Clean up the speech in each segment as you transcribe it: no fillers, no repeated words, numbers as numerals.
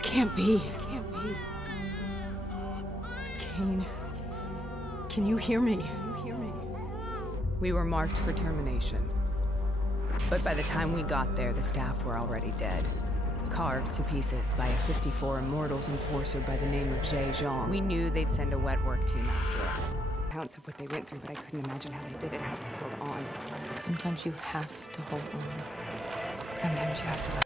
This can't be. Kane, can you hear me? We were marked for termination. But by the time we got there, the staff were already dead. Carved to pieces by a 54 Immortals enforcer by the name of Jay Zhang. We knew they'd send a wet work team after us. Accounts of what they went through, but I couldn't imagine how they did it, how they held on. Sometimes you have to hold on. Sometimes you have to let.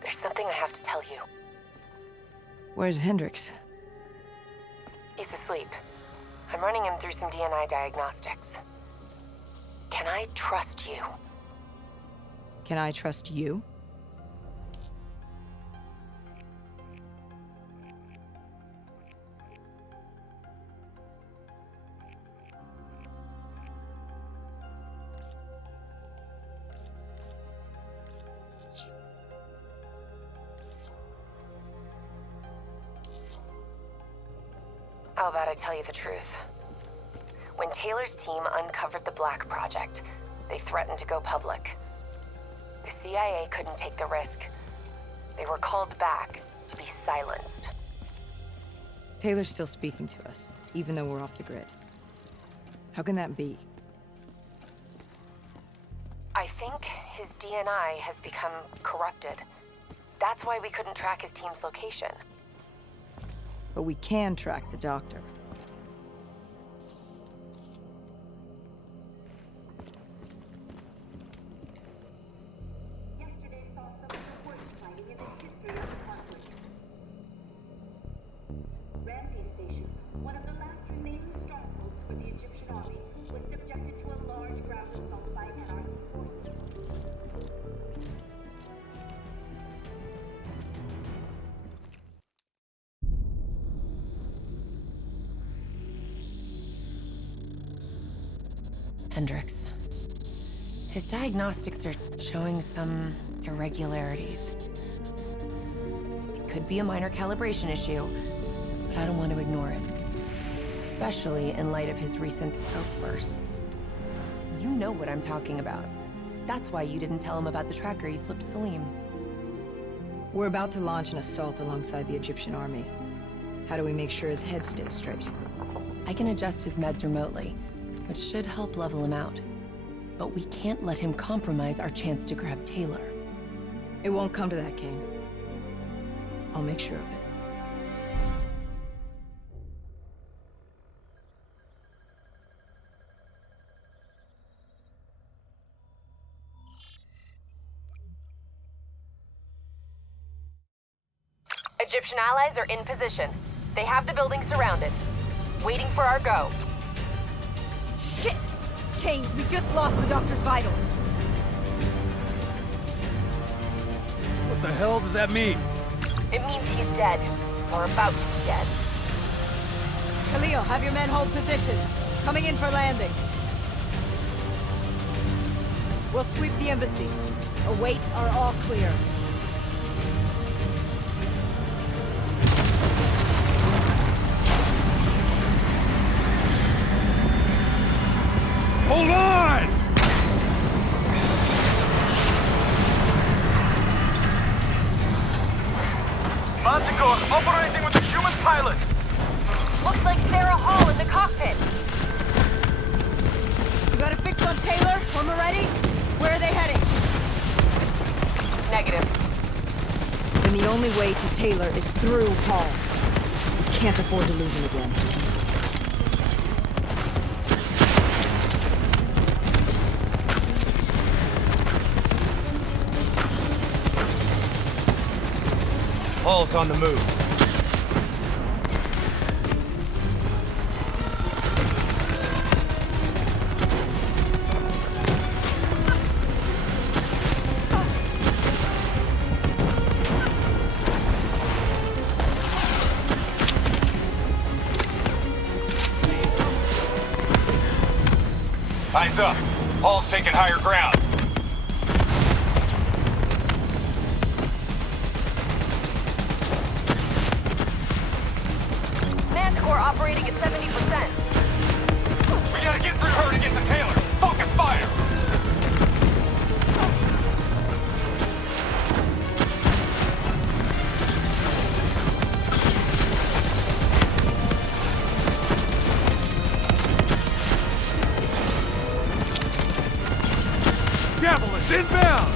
There's something I have to tell you. Where's Hendrix? He's asleep. I'm running him through some DNI diagnostics. Can I trust you? Can I trust you? How about I tell you the truth? When Taylor's team uncovered the Black Project, they threatened to go public. The CIA couldn't take the risk. They were called back to be silenced. Taylor's still speaking to us, even though we're off the grid. How can that be? I think his DNI has become corrupted. That's why we couldn't track his team's location. But we can track the doctor. Yesterday saw some of the worst fighting in the history of the conflict. Rampage Station, one of the last remaining strongholds for the Egyptian army, was subjected to a large ground assault by anarchy forces. Hendrix. His diagnostics are showing some irregularities. It could be a minor calibration issue, but I don't want to ignore it. Especially in light of his recent outbursts. You know what I'm talking about. That's why you didn't tell him about the tracker he slipped Salim. We're about to launch an assault alongside the Egyptian army. How do we make sure his head stays straight? I can adjust his meds remotely, which should help level him out. But we can't let him compromise our chance to grab Taylor. It won't come to that, Kane. I'll make sure of it. Egyptian allies are in position. They have the building surrounded, waiting for our go. Shit! Kane, we just lost the doctor's vitals. What the hell does that mean? It means he's dead, or about to be dead. Khalil, have your men hold position. Coming in for landing. We'll sweep the embassy. Await our all clear. Hold on! Manticore operating with a human pilot! Looks like Sarah Hall in the cockpit. You got a fix on Taylor? When we're ready? Where are they heading? Negative. Then the only way to Taylor is through Hall. We can't afford to lose him again. Hall's on the move. Eyes up. Paul's taking higher ground. Manticore operating at 70%. We gotta get through her to get to Taylor. Focus fire! Javelins inbound!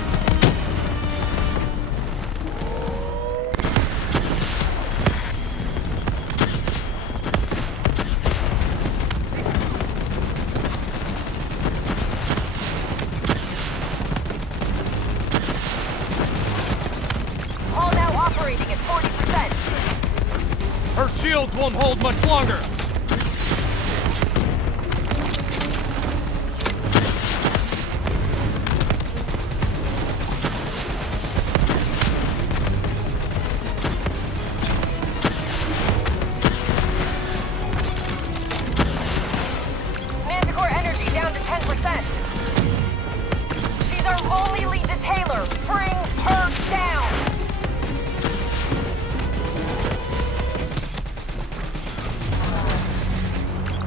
Hull now operating at 40%. Her shields won't hold much longer. Manticore energy down to 10%. She's our only lead to Taylor. Bring her down.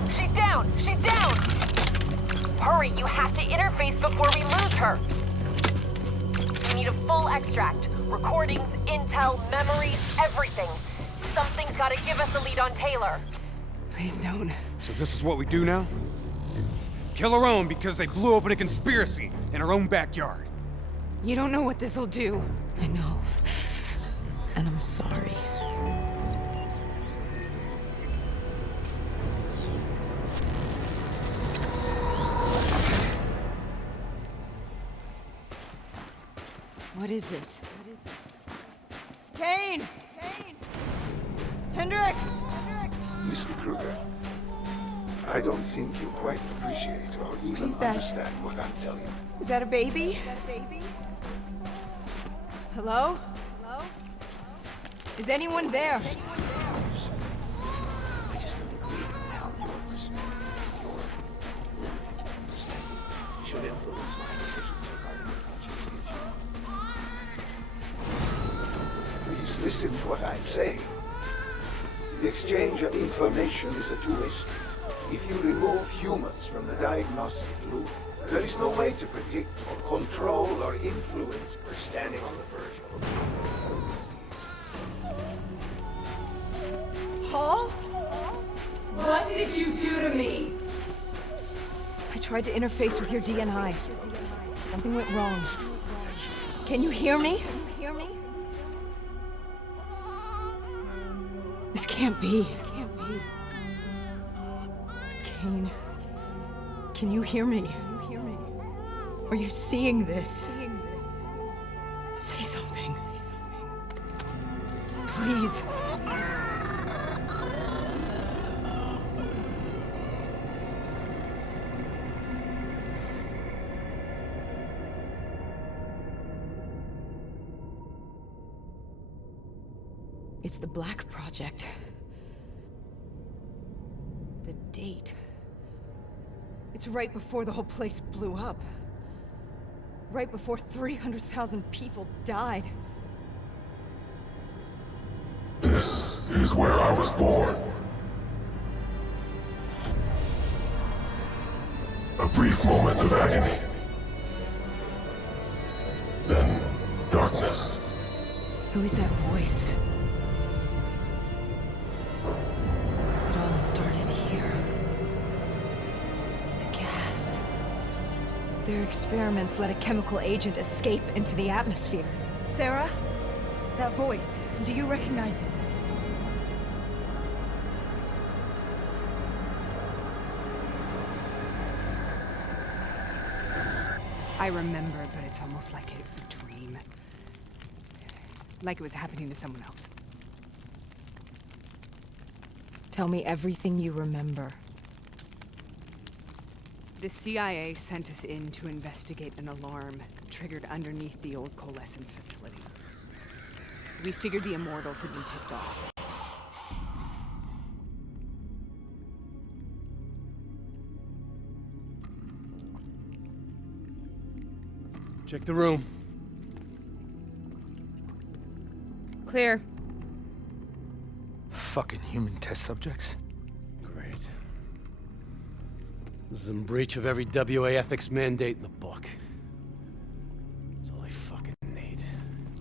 She's down. She's down. Hurry, you have to interface before we lose her. We need a full extract. Recordings, intel, memories, everything. Something's gotta give us a lead on Taylor. Please don't. So this is what we do now? Kill our own because they blew open a conspiracy in our own backyard. You don't know what this'll do. I know. And I'm sorry. What is this? Kane! Kane! Hendrix! Mr. Kruger, I don't think you quite appreciate or even is that? understand what I'm telling you. Is that a baby? Hello? Hello? Is anyone there? I just don't agree with how your perspective, your perspective, should influence my decisions regarding the project's future. Please listen to what I'm saying. The exchange of information is a two-way street. If you remove humans from the diagnostic loop, there is no way to predict or control or influence. We're standing on the verge of Paul? What did you do to me? I tried to interface with your DNI. Something went wrong. Can you hear me? This can't be. Kane, can you hear me? Are you seeing this? Say something. Please. It's the Black Project. The date. It's right before the whole place blew up. Right before 300,000 people died. This is where I was born. A brief moment of agony. Then darkness. Who is that voice? It all started here. The gas. Their experiments let a chemical agent escape into the atmosphere. Sarah? That voice, do you recognize it? I remember, but it's almost like it was a dream. Like it was happening to someone else. Tell me everything you remember. The CIA sent us in to investigate an alarm triggered underneath the old coalescence facility. We figured the Immortals had been tipped off. Check the room. Clear. Fucking human test subjects. Great. This is in breach of every WA ethics mandate in the book. That's all I fucking need.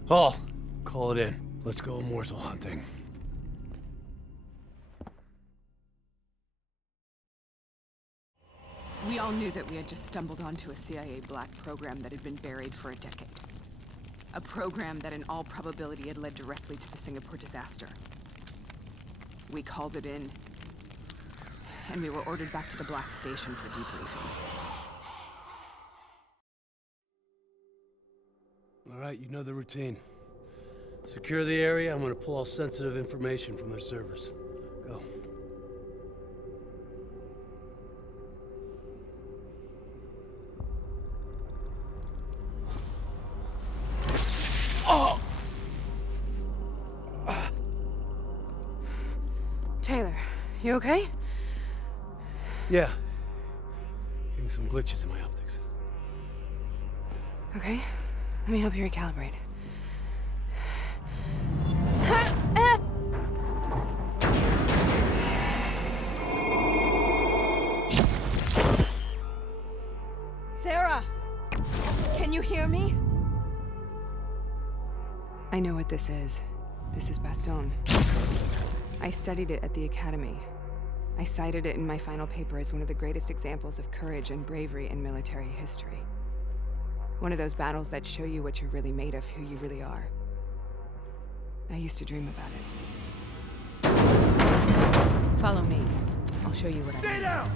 Hall, call it in. Let's go immortal hunting. We all knew that we had just stumbled onto a CIA black program that had been buried for a decade. A program that in all probability had led directly to the Singapore disaster. We called it in, and we were ordered back to the Black Station for debriefing. All right, you know the routine. Secure the area. I'm gonna pull all sensitive information from their servers. Go. Taylor, you okay? Yeah. Getting some glitches in my optics. Okay, let me help you recalibrate. Sarah! Can you hear me? I know what this is. This is Bastion. I studied it at the Academy. I cited it in my final paper as one of the greatest examples of courage and bravery in military history. One of those battles that show you what you're really made of, who you really are. I used to dream about it. Follow me. I'll show you what I mean. Stay down!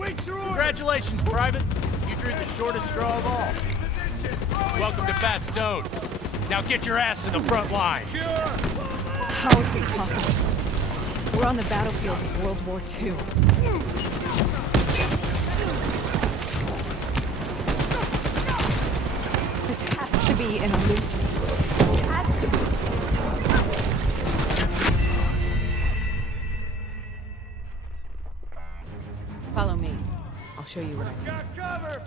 Wait your order! Congratulations, Private. You drew the shortest straw of all. Welcome to Bastion. Now get your ass to the front line. How is this possible? We're on the battlefield of World War II. This has to be an illusion. It has to be. Follow me. I'll show you what I mean. Got cover!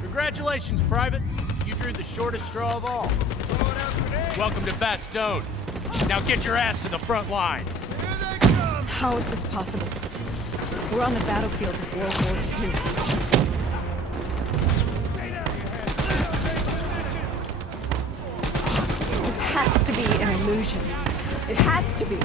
Congratulations, Private. You drew the shortest straw of all. Welcome to Bastion. Now get your ass to the front line. How is this possible? We're on the battlefield of World War II. This has to be an illusion. It has to be.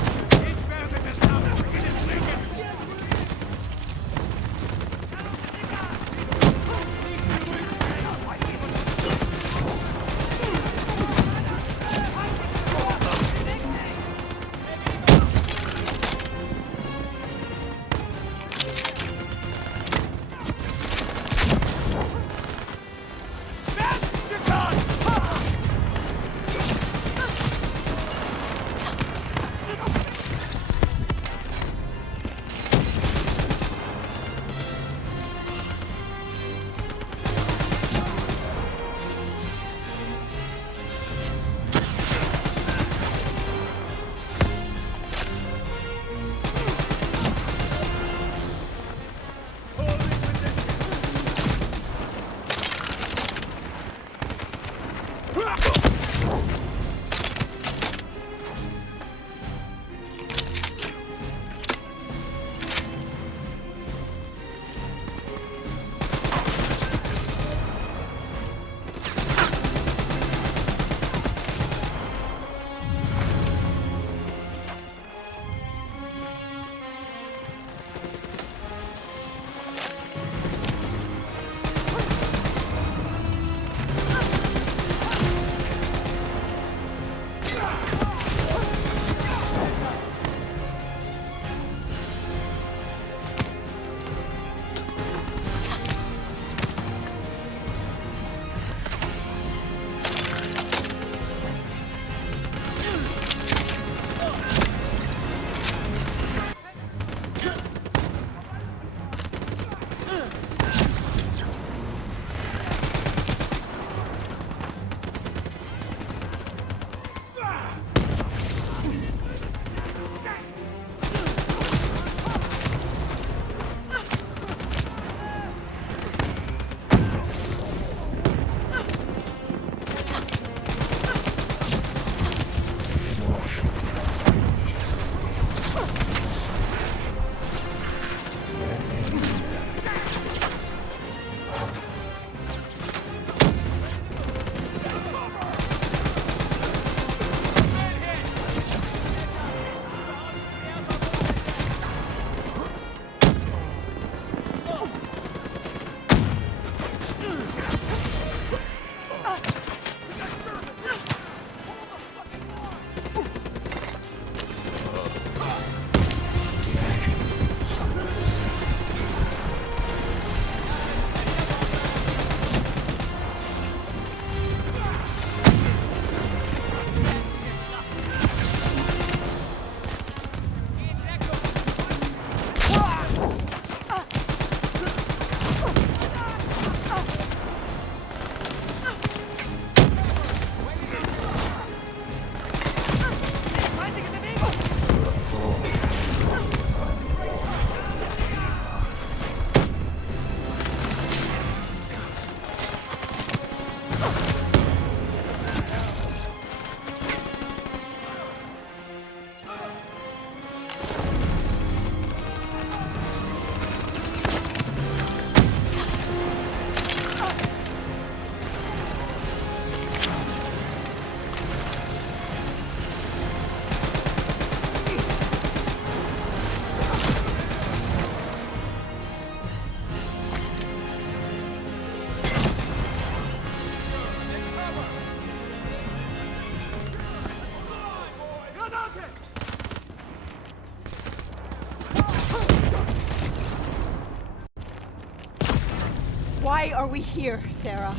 Why are we here, Sarah?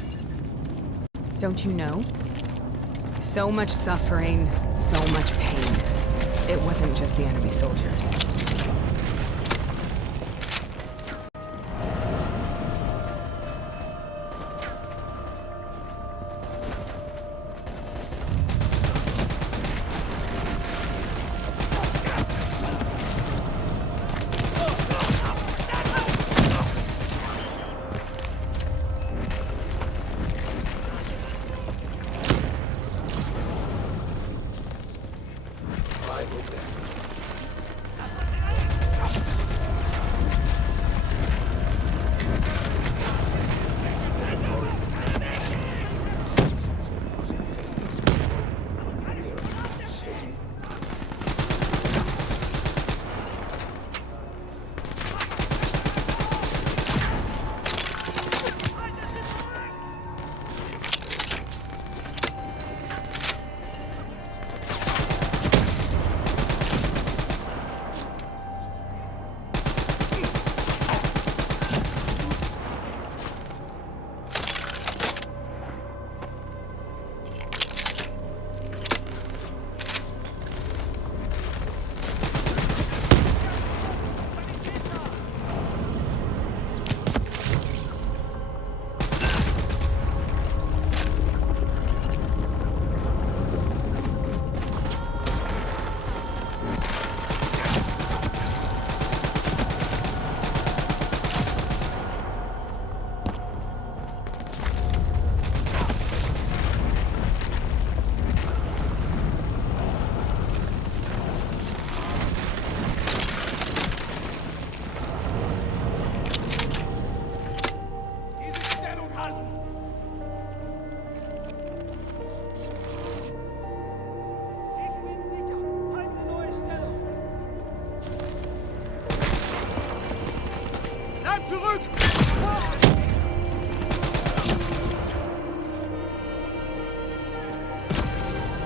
Don't you know? So much suffering, so much pain. It wasn't just the enemy soldiers.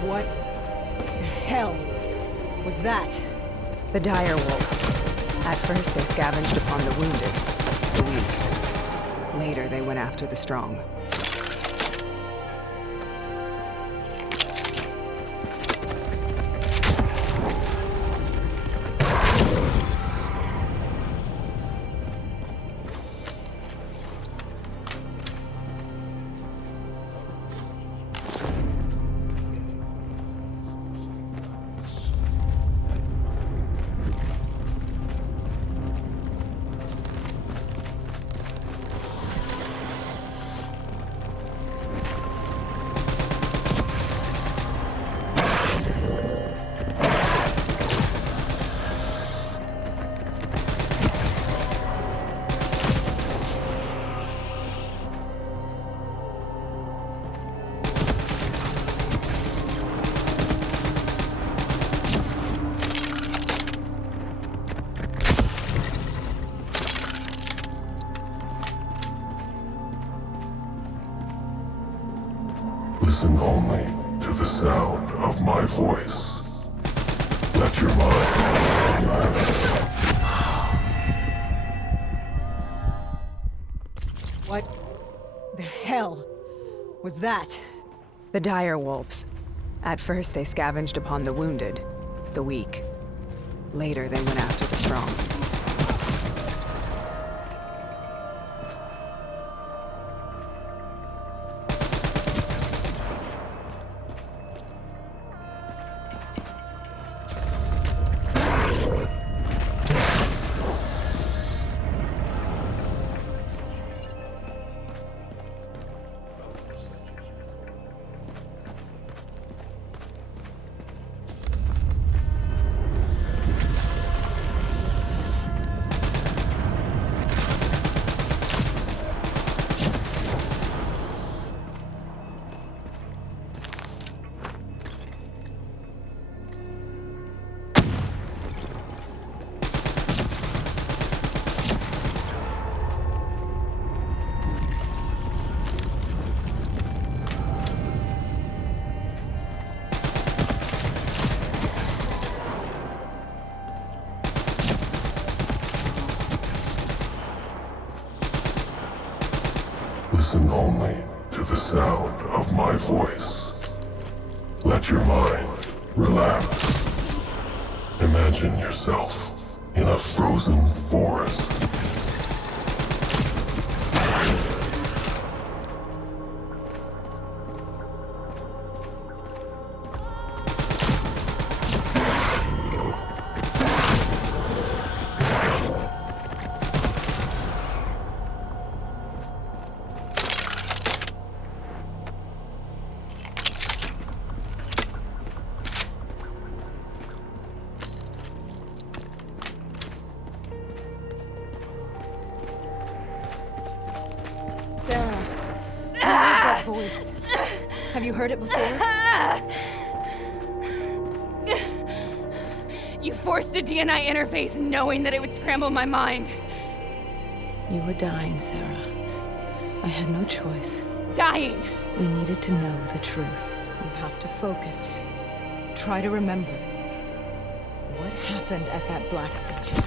What the hell was that? The dire wolves. At first, they scavenged upon the wounded, the weak. Later, they went after the strong. Listen only to the sound of my voice. Let your mind... What the hell was that? The dire wolves. At first, they scavenged upon the wounded, the weak. Later, they went after the strong. Listen only to the sound of my voice. Let your mind relax. Imagine yourself in a frozen forest. Sarah, what is that voice? Have you heard it before? You forced a DNI interface knowing that it would scramble my mind. You were dying, Sarah. I had no choice. Dying! We needed to know the truth. You have to focus. Try to remember. What happened at that black station?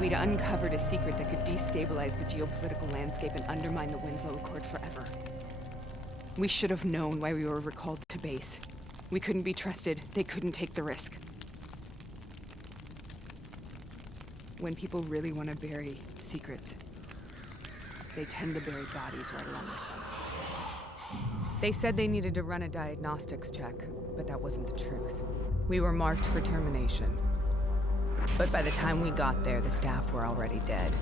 We'd uncovered a secret that could destabilize the geopolitical landscape and undermine the Winslow Accord forever. We should have known why we were recalled to base. We couldn't be trusted. They couldn't take the risk. When people really want to bury secrets, they tend to bury bodies right along with them. They said they needed to run a diagnostics check, but that wasn't the truth. We were marked for termination. But by the time we got there, the staff were already dead.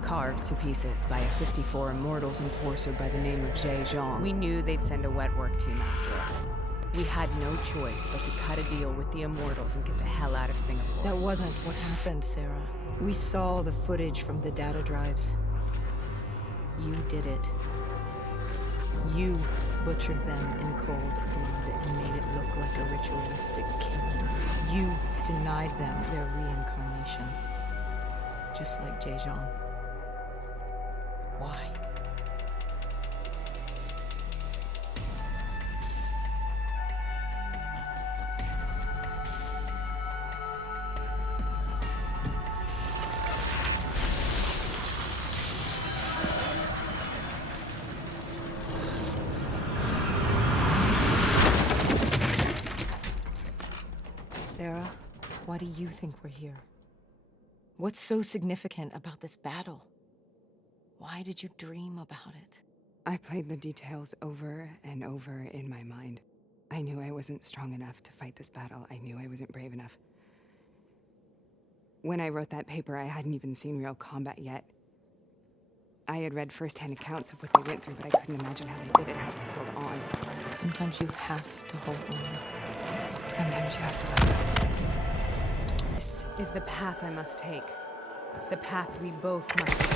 Carved to pieces by a 54 Immortals enforcer by the name of Jay Zhang. We knew they'd send a wet work team after us. We had no choice but to cut a deal with the Immortals and get the hell out of Singapore. That wasn't what happened, Sarah. We saw the footage from the data drives. You did it. You butchered them in cold blood and made it look like a ritualistic killing. You denied them their reincarnation. Just like Jay Zhang. Why? Sarah, why do you think we're here? What's so significant about this battle? Why did you dream about it? I played the details over and over in my mind. I knew I wasn't strong enough to fight this battle. I knew I wasn't brave enough. When I wrote that paper, I hadn't even seen real combat yet. I had read first-hand accounts of what they went through, but I couldn't imagine how they did it, how they held on. Sometimes you have to hold on. Sometimes you have to let go. This is the path I must take. The path we both must take.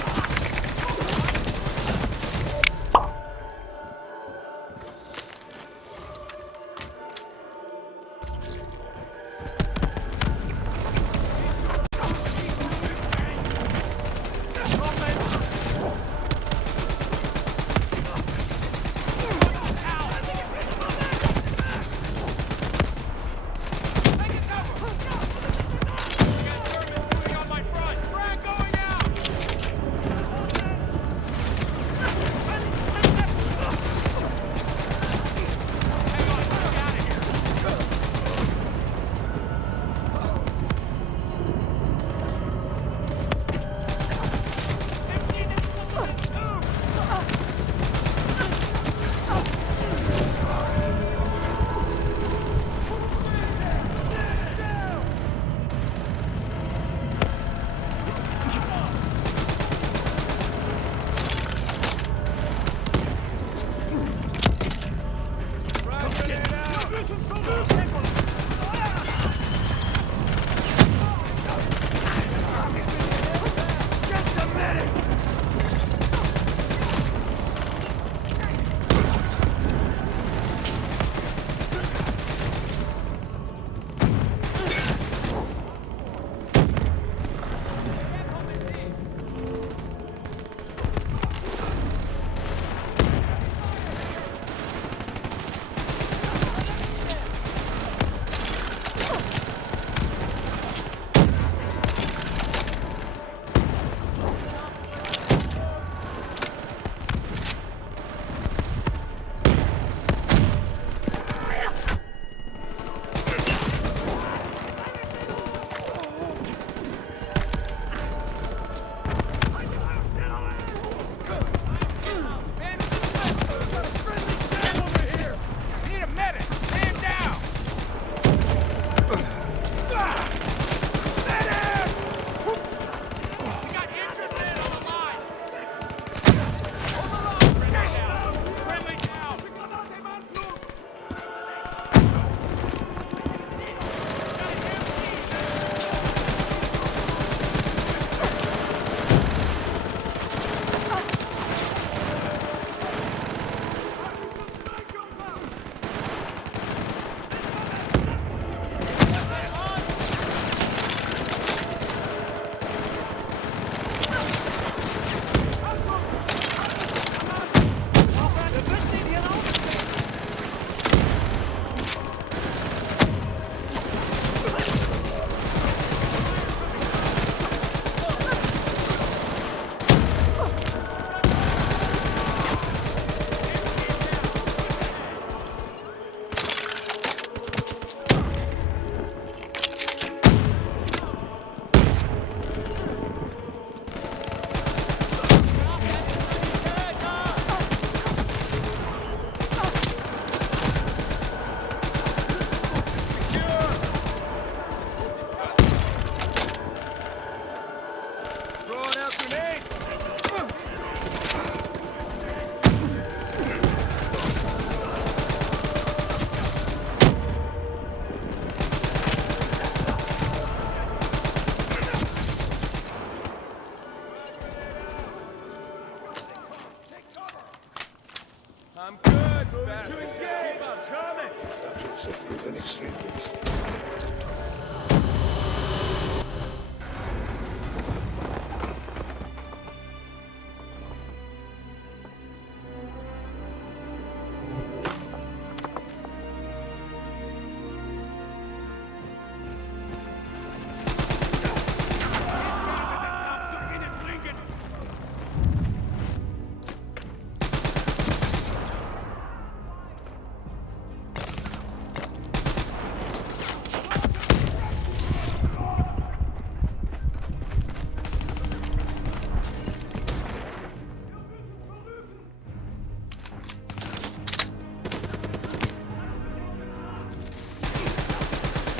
I'm good, Sebastian. Keep on coming. Subjects have given extreme risk.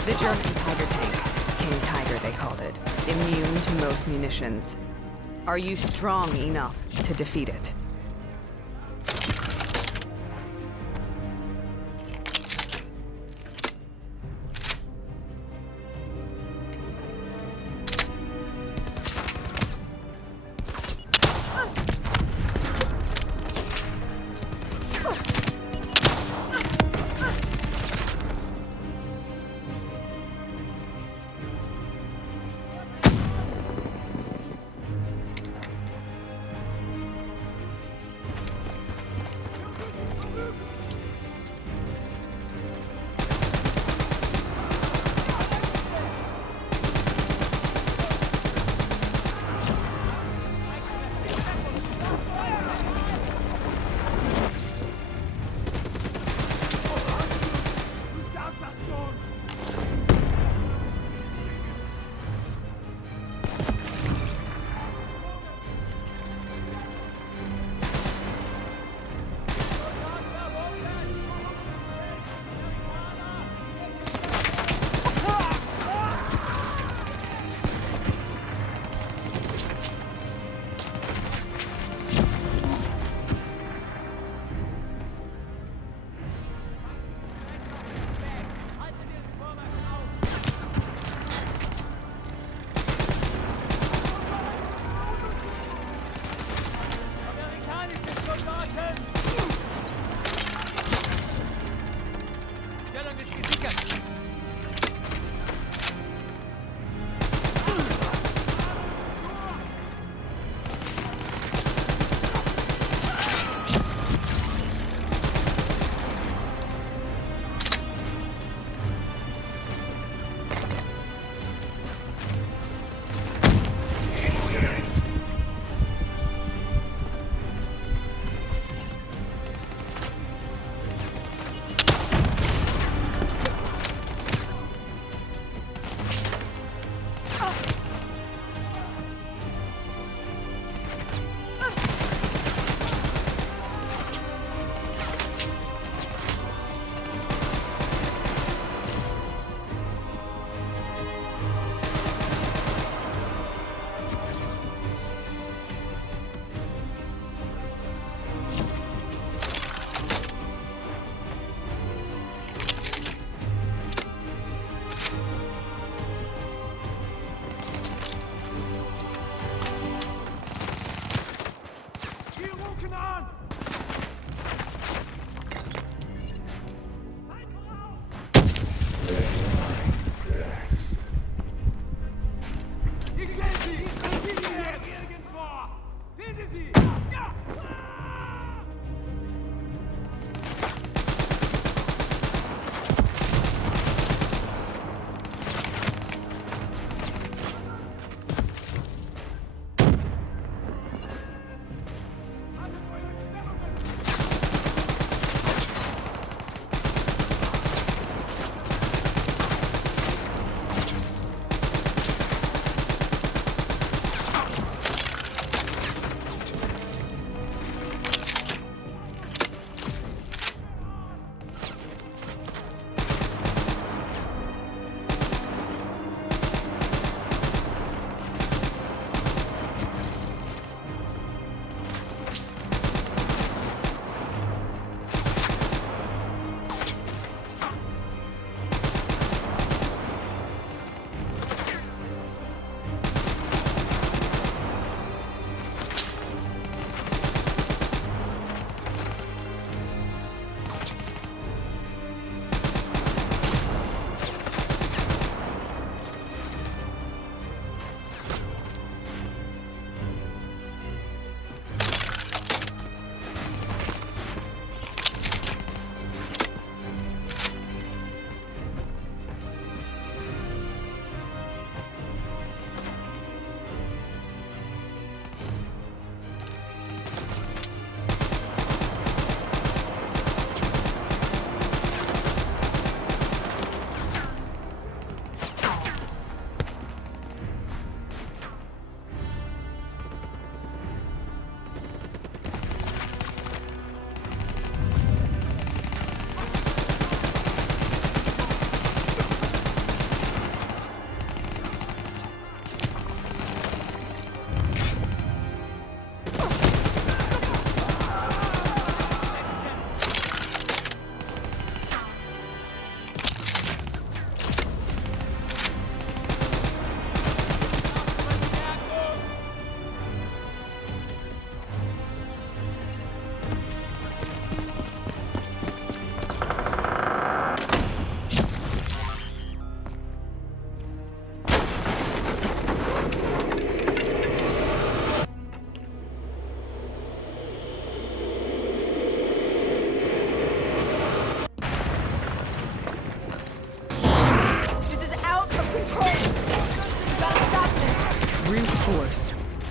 The German Tiger tank. King Tiger, they called it. Immune to most munitions. Are you strong enough to defeat it?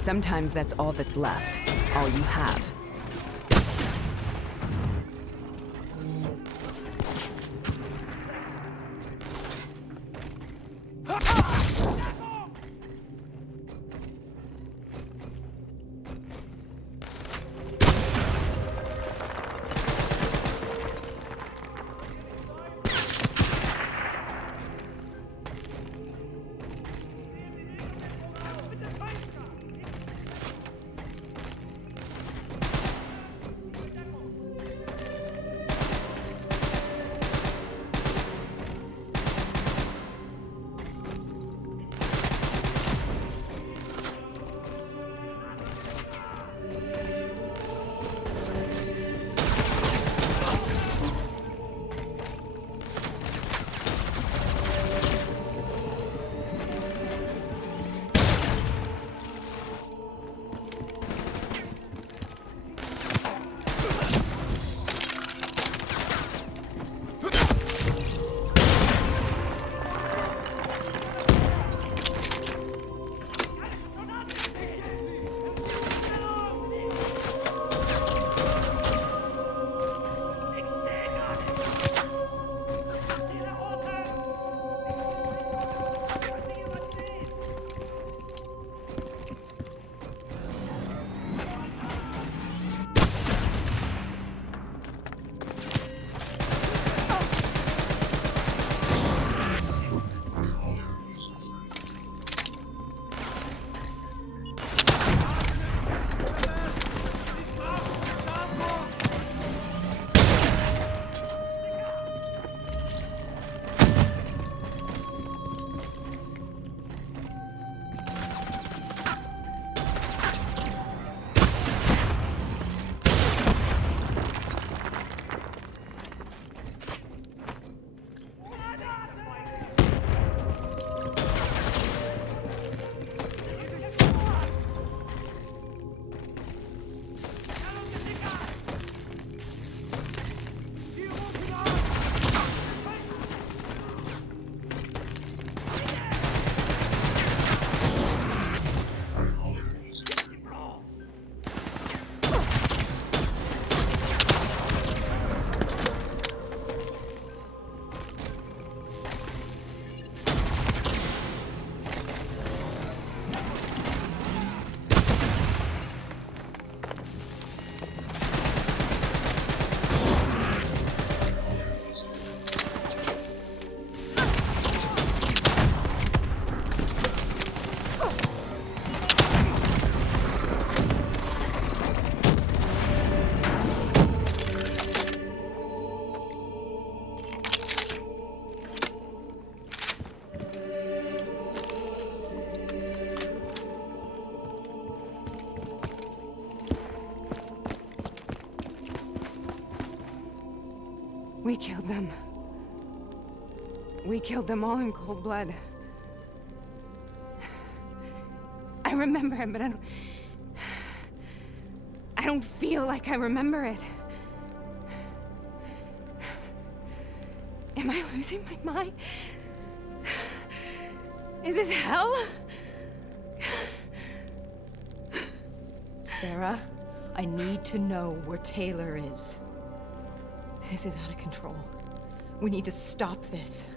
Sometimes that's all that's left, all you have. We killed them. We killed them all in cold blood. I remember it, but I don't feel like I remember it. Am I losing my mind? Is this hell? Sarah, I need to know where Taylor is. This is out of control. We need to stop this.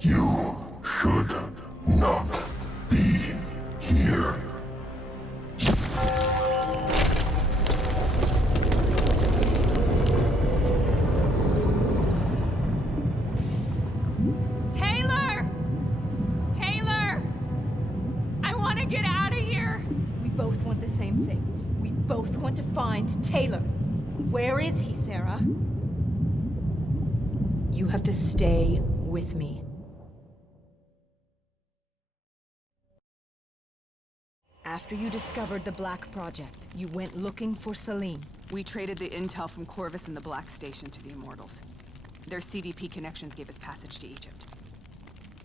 You should not be here. Taylor! Taylor! I want to get out of here! We both want the same thing. We both want to find Taylor. Where is he, Sarah? You have to stay with me. After you discovered the Black Project, you went looking for Salim. We traded the intel from Corvus and the Black Station to the Immortals. Their CDP connections gave us passage to Egypt.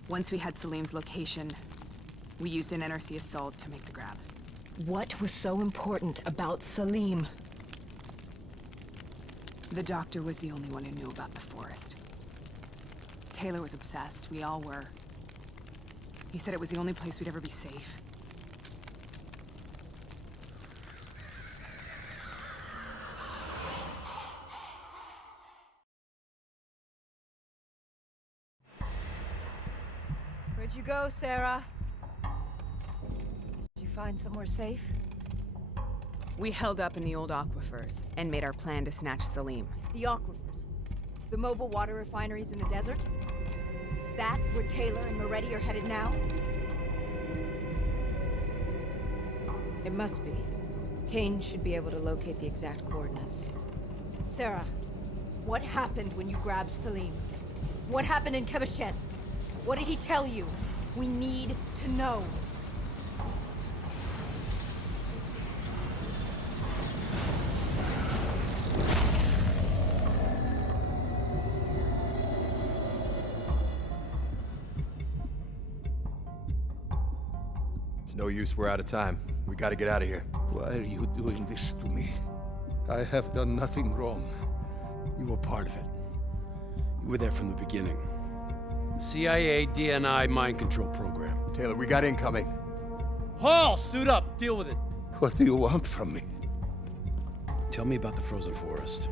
Once we had Salim's location, we used an NRC assault to make the grab. What was so important about Salim? The doctor was the only one who knew about the forest. Taylor was obsessed. We all were. He said it was the only place we'd ever be safe. Where'd you go, Sarah? Did you find somewhere safe? We held up in the old aquifers and made our plan to snatch Salim. The aquifers. The mobile water refineries in the desert? Is that where Taylor and Moretti are headed now? It must be. Kane should be able to locate the exact coordinates. Sarah, what happened when you grabbed Salim? What happened in Kevashet? What did he tell you? We need to know. It's no use, we're out of time. We gotta get out of here. Why are you doing this to me? I have done nothing wrong. You were part of it. You were there from the beginning. CIA, DNI, mind control program. Taylor, we got incoming. Hall, suit up, deal with it. What do you want from me? Tell me about the frozen forest.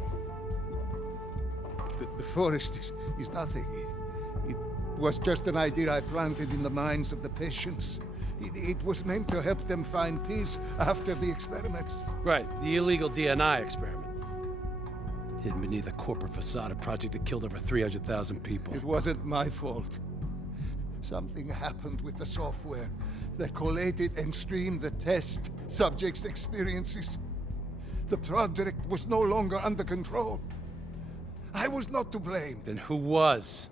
The forest is nothing. It was just an idea I planted in the minds of the patients. It was meant to help them find peace after the experiments. Right, the illegal DNI experiment. Hidden beneath a corporate facade, a project that killed over 300,000 people. It wasn't my fault. Something happened with the software that collated and streamed the test subjects' experiences. The project was no longer under control. I was not to blame. Then who was?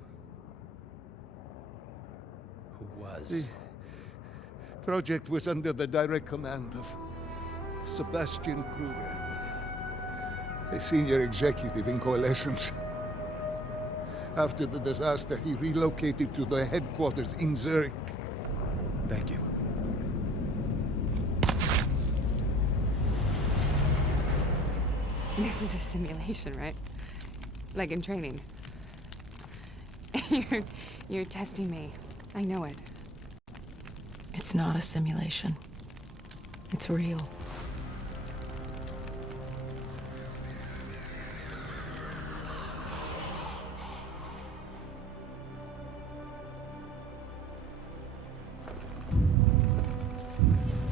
Who was? The project was under the direct command of Sebastian Kruger, a senior executive in Coalescence. After the disaster, he relocated to the headquarters in Zurich. Thank you. This is a simulation, right? Like in training. You're testing me. I know it. It's not a simulation. It's real.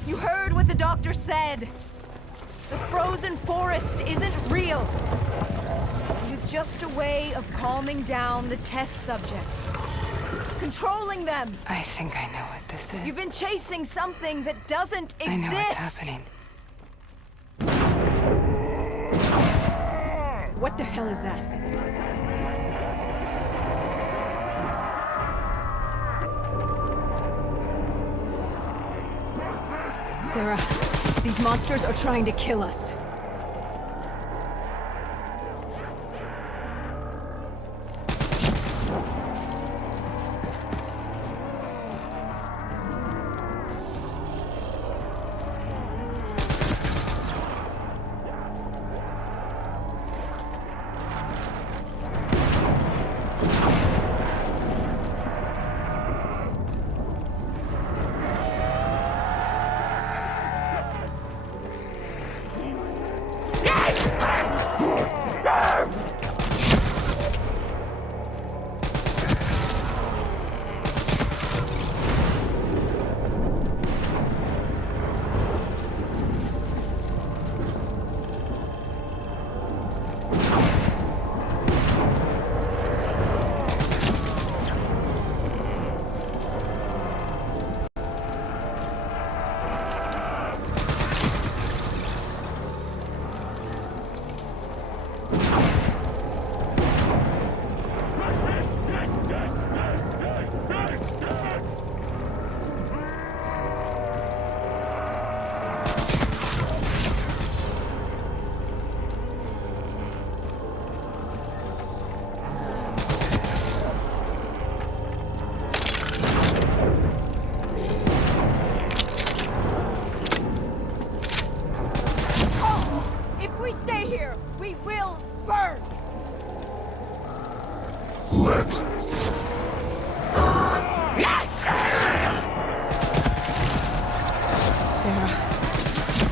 You heard what the doctor said. The frozen forest isn't real. It was just a way of calming down the test subjects. Controlling them. I think I know what this is. You've been chasing something that doesn't exist. I know what's happening. What the hell is that? Sarah, these monsters are trying to kill us.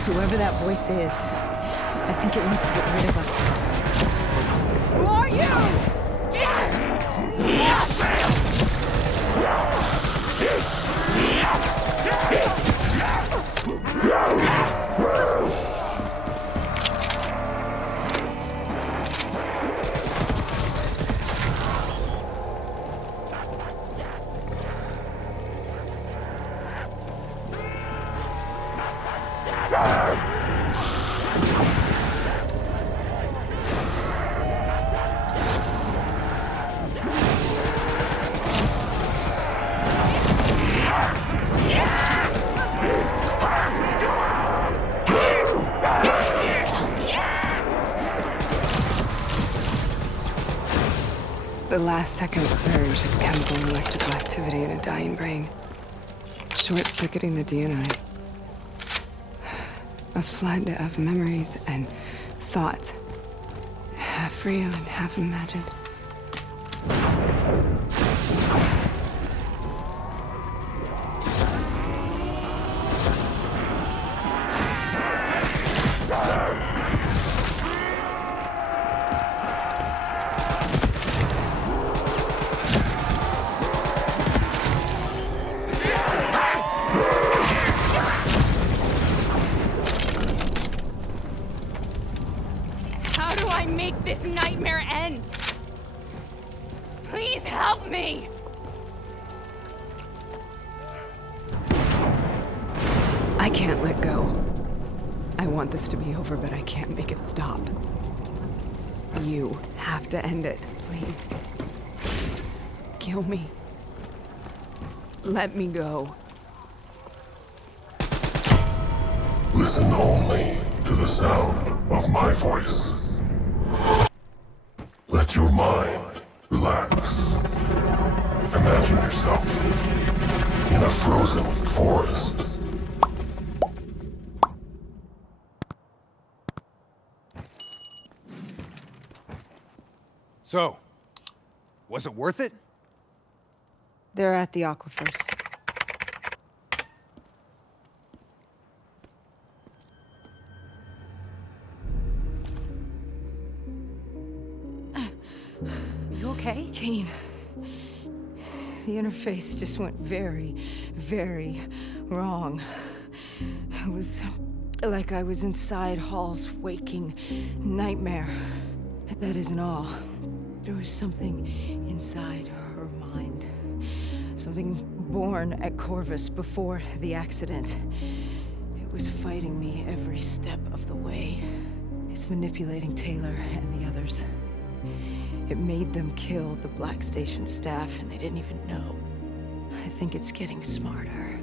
Whoever that voice is, I think it wants to get rid of us. Who are you? The last-second surge of chemical and electrical activity in a dying brain. Short-circuiting the DNA. A flood of memories and thoughts. Half real and half imagined. Make this nightmare end! Please help me! I can't let go. I want this to be over, but I can't make it stop. You have to end it, please. Kill me. Let me go. Listen only to the sound of my voice. Let your mind relax. Imagine yourself in a frozen forest. So, was it worth it? They're at the aquifers. You okay? Kane. The interface just went very, very wrong. It was like I was inside Hall's waking nightmare. But that isn't all. There was something inside her mind. Something born at Corvus before the accident. It was fighting me every step of the way. It's manipulating Taylor and the others. It made them kill the Black Station staff, and they didn't even know. I think it's getting smarter.